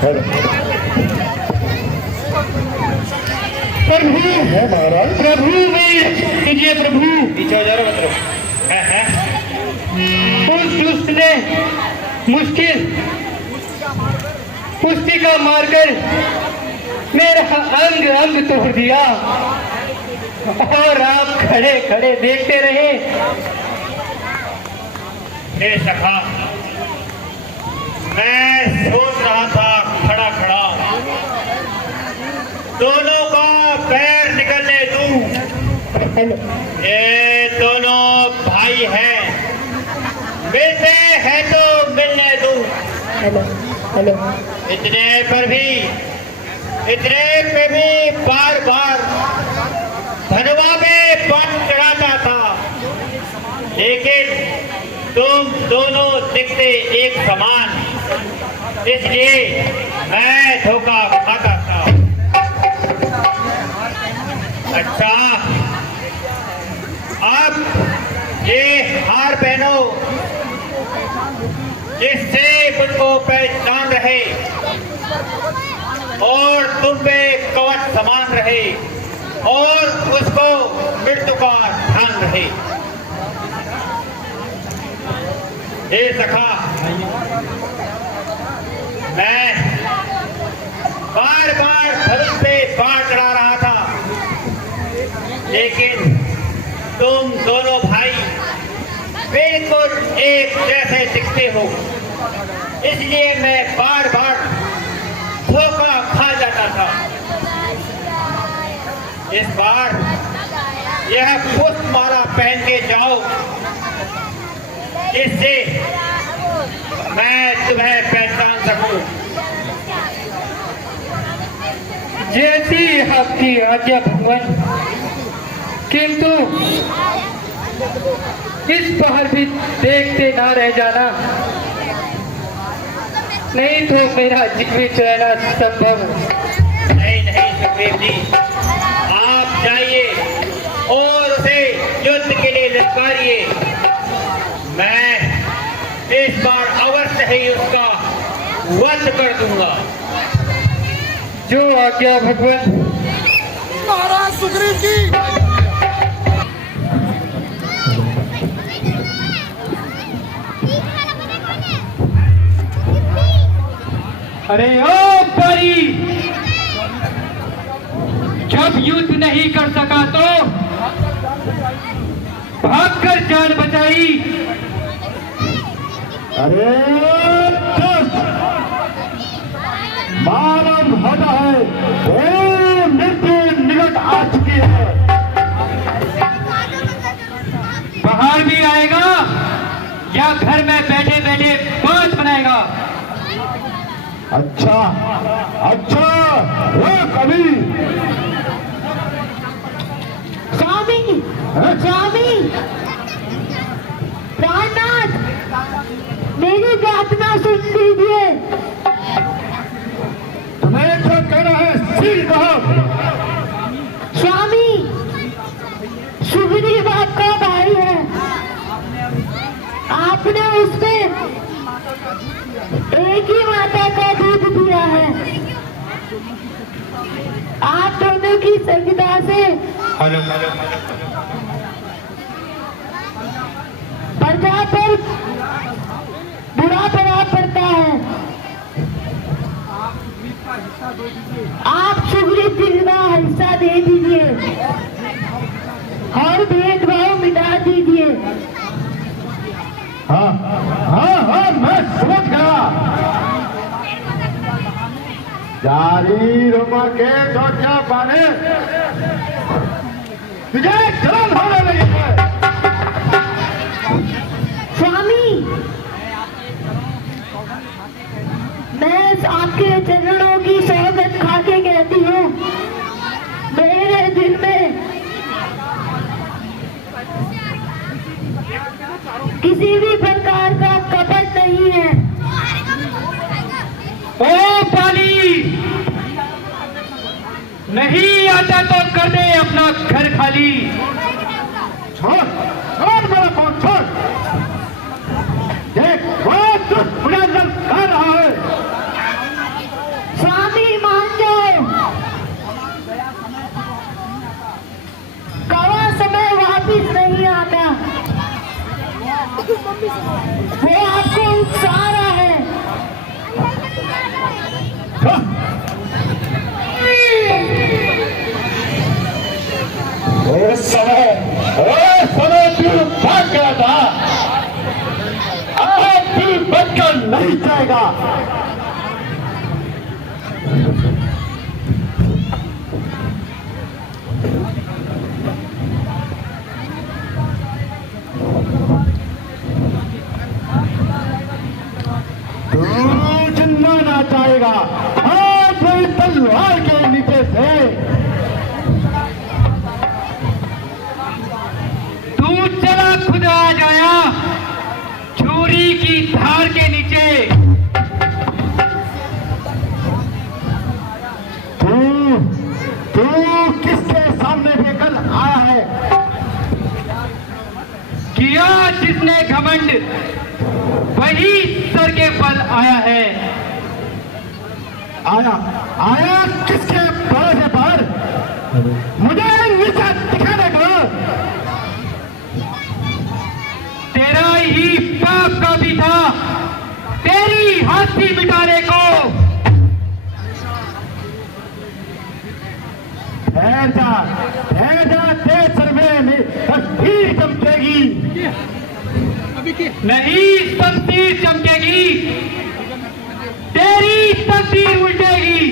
प्रभु है महाराज। प्रभु कीजिए प्रभु। उस दुष्ट ने मुश्किल पुस्तिका मारकर मेरा अंग अंग तोड़ दिया और आप खड़े खड़े देखते रहे। हे सखा, मैं सोच रहा था खड़ा खड़ा, दोनों का पैर निकलने दूं। ये दोनों भाई हैं, मिलते हैं तो मिलने दूं। इतने पे भी बार बार धनवा में पान चढ़ाता था, लेकिन तुम दोनों दिखते एक समान, इसलिए मैं धोखा खाता था। अच्छा, अब ये हार पहनो जिससे मुझको पहचान रहे और तुम पे कवच समान रहे और उसको मृत्यु का ध्यान रहे। हे सखा, मैं बार बार धनुष पे बाण चढ़ा रहा था, लेकिन तुम दोनों भाई बिल्कुल एक जैसे दिखते हो, इसलिए मैं बार बार धोखा खा जाता था। इस बार यह पुष्पमाला पहन के जाओ, इससे मैं तुम्हें पहचान सकूं। जैसी आपकी आज्ञा भगवान, किंतु इस बार भी देखते ना रह जाना, नहीं तो मेरा जीवित रहना संभव। नहीं सुखदेव जी, आप जाइए और उसे युद्ध के लिए ललकारिए। मैं इस बार अवश्य ही उसका वध कर दूंगा। जो आज्ञा भगवान। महाराज सुग्रीव जी, अरे ओ परी, जब युद्ध नहीं कर सका तो भागकर जान बचाई। अरे मानव होता है, वो मृत्यु निकट आ चुकी है। बाहर भी आएगा या घर में बैठे बैठे बात बनाएगा। अच्छा वो कभी स्वामी प्राणनाथ, मेरी प्रार्थना सुन लीजिए। तुम्हें जो कहना है सिर कहो। स्वामी, सुग्रीव आपका भाई है, आपने उससे एक ही माता का दूध दिया है। आप दोनों की संगीता से प्रजा पर बुरा प्रभाव पड़ता है। आप सुग्रीव जी का हिस्सा दे दीजिए और भेदभाव मिटा दीजिए। हाँ मैं समझ गया। जारी रोमा के तो क्या पाने तुझे जलन होने लगी है। स्वामी, मैं आपके चरणों की सौगंध खा के कहती हूँ, मेरे दिल में किसी भी प्रकार का कपट नहीं है। ओ पाली, नहीं आता तो कर दे अपना घर खाली। छोड़ मेरा फोन छोड़। देख बहुत कर रहा है। माता, वो आपको उकसा रहा है। उस समय तू भाग गया था, आज तू बचकर नहीं जाएगा। तू जिंदा ना जाएगा आज मेरी तलवार के नीचे से। तू चला खुद आ जाया छुरी की धार के नीचे। तू किसके सामने लेकर आया है? किया जिसने घमंड वही सर के बल आया है। आया किसके भरोसे पर? मुझे नीचा दिखाने दो। तेरा ही पाप का भी था तेरी हस्ती मिटाने को। ठहर जा तेरे सर में तस्वीर चमकेगी। नहीं तस्वीर चमकेगी, तेरी तस्वीर उल्टेगी।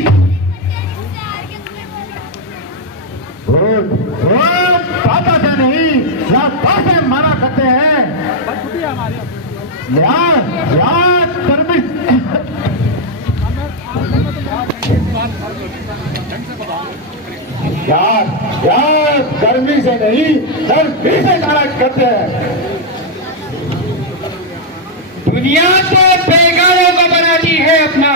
दादा से नहीं दादा से मना करते हैं। यार गर्मी से नहीं गर्मी से मना करते हैं। दुनिया तो बेगारों को बनाती है अपना,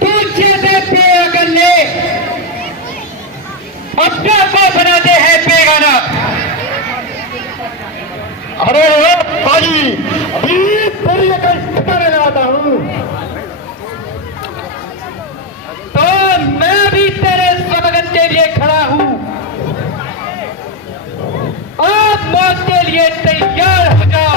तुझे से बेअकल ले अपना को बनाते हैं बेगाना। अरे भाई अभी तेरी अकल ठिकाने लगाता हूँ। तो मैं भी तेरे स्वागत के लिए खड़ा हूँ। आप मौत के लिए तैयार हो जा।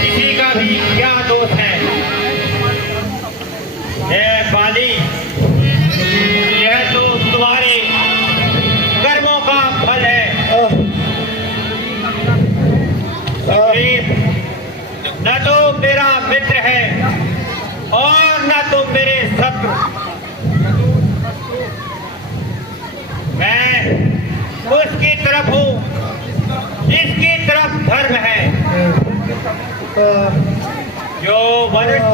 किसी का भी क्या दोष है? ये बाली, यह तो तुम्हारे कर्मों का फल है। सुग्रीव न तो मेरा मित्र है और न तो मेरे शत्रु। मैं उसकी तरफ हूँ जिसकी तरफ धर्म है। जो मनुष्य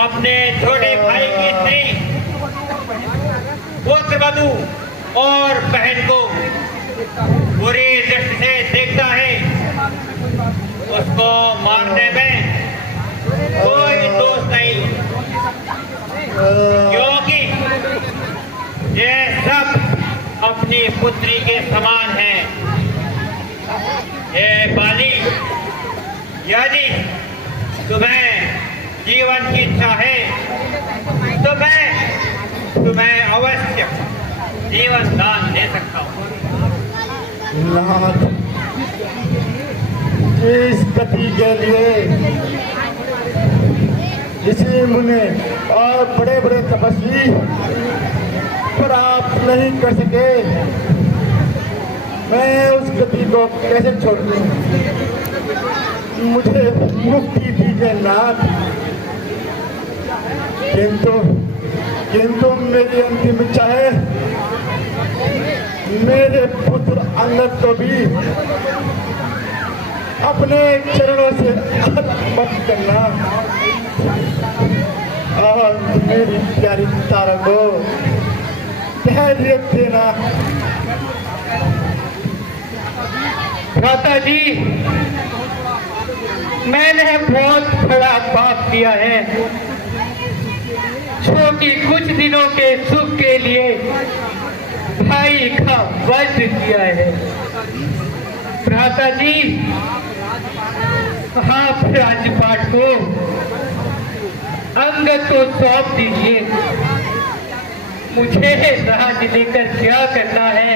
अपने छोटे भाई की स्त्री, पुत्रवधू और बहन को बुरी दृष्टि से देखता है, उसको मारने में कोई दोष नहीं, क्योंकि ये सब अपनी पुत्री के समान हैं। ये बाली, यदि तुम्हें जीवन की इच्छा है तो मैं तुम्हें अवश्य जीवन दान दे सकता हूँ। नाथ, इस गति के लिए किसी मुनि और बड़े बड़े तपस्वी पर आप नहीं कर सके, मैं उस गति को कैसे छोड़ दूं? मुझे मुक्ति दीजिए नाथ। किंतु मेरी अंतिम इच्छा है, मेरे पुत्र अंगद को भी अपने चरणों से अर्पण करना और मेरी प्यारी तारा को धैर्य देना। भ्राता जी, मैंने बहुत बड़ा पाप किया है, जो कि कुछ दिनों के सुख के लिए भाई का वध किया है। भ्राता जी, आप राजपाट को अंगद को सौंप दीजिए। मुझे राज लेकर क्या करना है?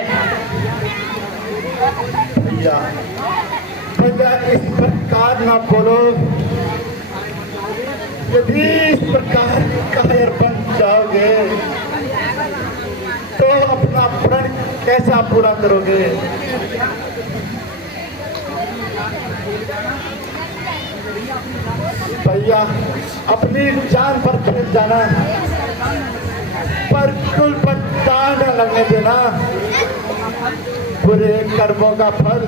भैया इस प्रकार ना बोलो। यदि इस प्रकार कायर बन जाओगे तो अपना प्रण कैसा पूरा करोगे? भैया अपनी जान पर खेल जाना, पर कुल पर दाग न लगने देना। बुरे कर्मों का फल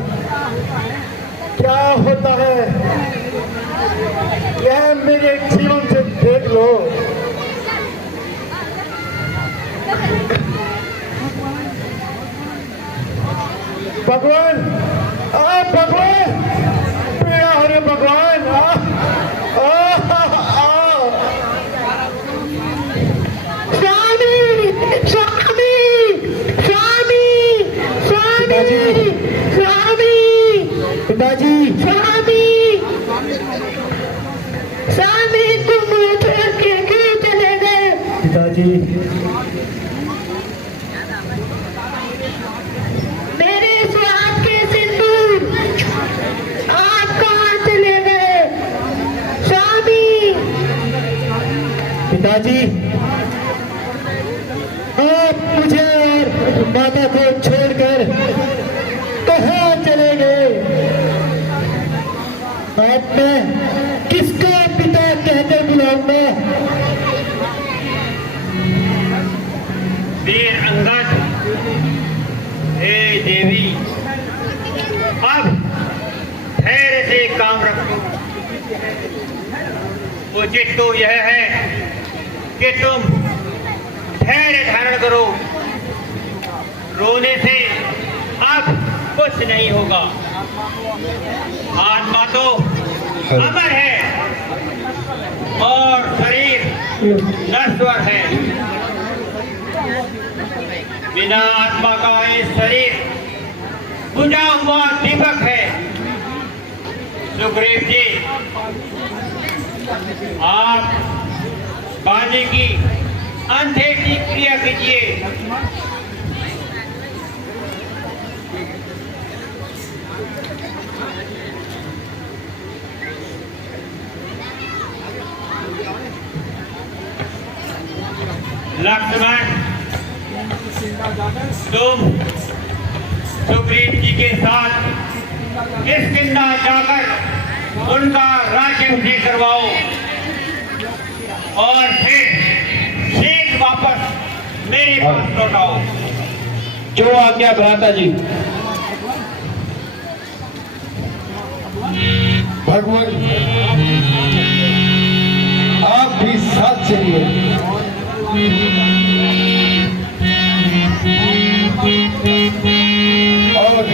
क्या होता है, यह मेरे जीवन से देख लो। भगवान, भगवान, पीड़ा हो रही भगवान। स्वामी, स्वामी, स्वामी, स्वामी, स्वामी, पिताजी, स्वामी, स्वामी, तुम मुझे छोड़ के क्यों चले गए? पिताजी, मेरे स्वाद के सिंदूर आप कहाँ चले गए? स्वामी, पिताजी, आप मुझे और माता को छोड़कर कहाँ चले गए? आप मैं किसका पिता कहकर बुलाऊंगा? वीर अंगद, हे देवी, अब धैर्य से काम रखो। उचित तो यह है कि तुम धैर्य धारण करो। रोने से अब कुछ नहीं होगा। आत्मा तो अमर है और शरीर नश्वर है। बिना आत्मा का ये शरीर बुझा हुआ दीपक है। सुग्रीव जी, आप बाली की अंत्येष्टि क्रिया कीजिए। लक्ष्मण, तुम सुग्रीव जी के साथ इस किन्ना जाकर उनका राज्याभिषेक करवाओ और फिर शीघ्र वापस मेरे पास लौटाओ। जो आज्ञा भ्राता जी। भगवान, आप भी साथ चलिए। और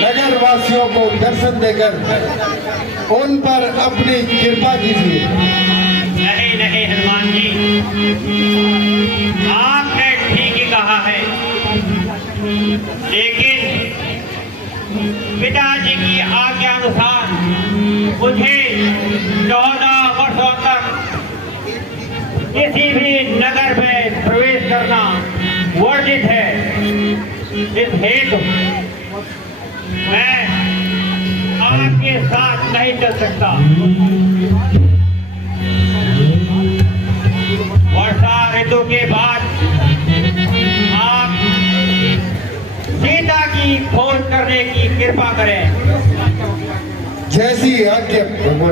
नगर वासियों को दर्शन देकर उन पर अपनी कृपा कीजिए। नहीं नहीं हनुमान जी, आपने ठीक ही कहा है, लेकिन पिताजी की आज्ञा अनुसार मुझे 14 वर्षों तक किसी भी नगर में प्रवेश करना वर्जित है। इस हेतु मैं आपके साथ नहीं चल सकता। ऋतु के बाद आप सीता की खोज करने की कृपा करें। जैसी आज्ञा प्रभु।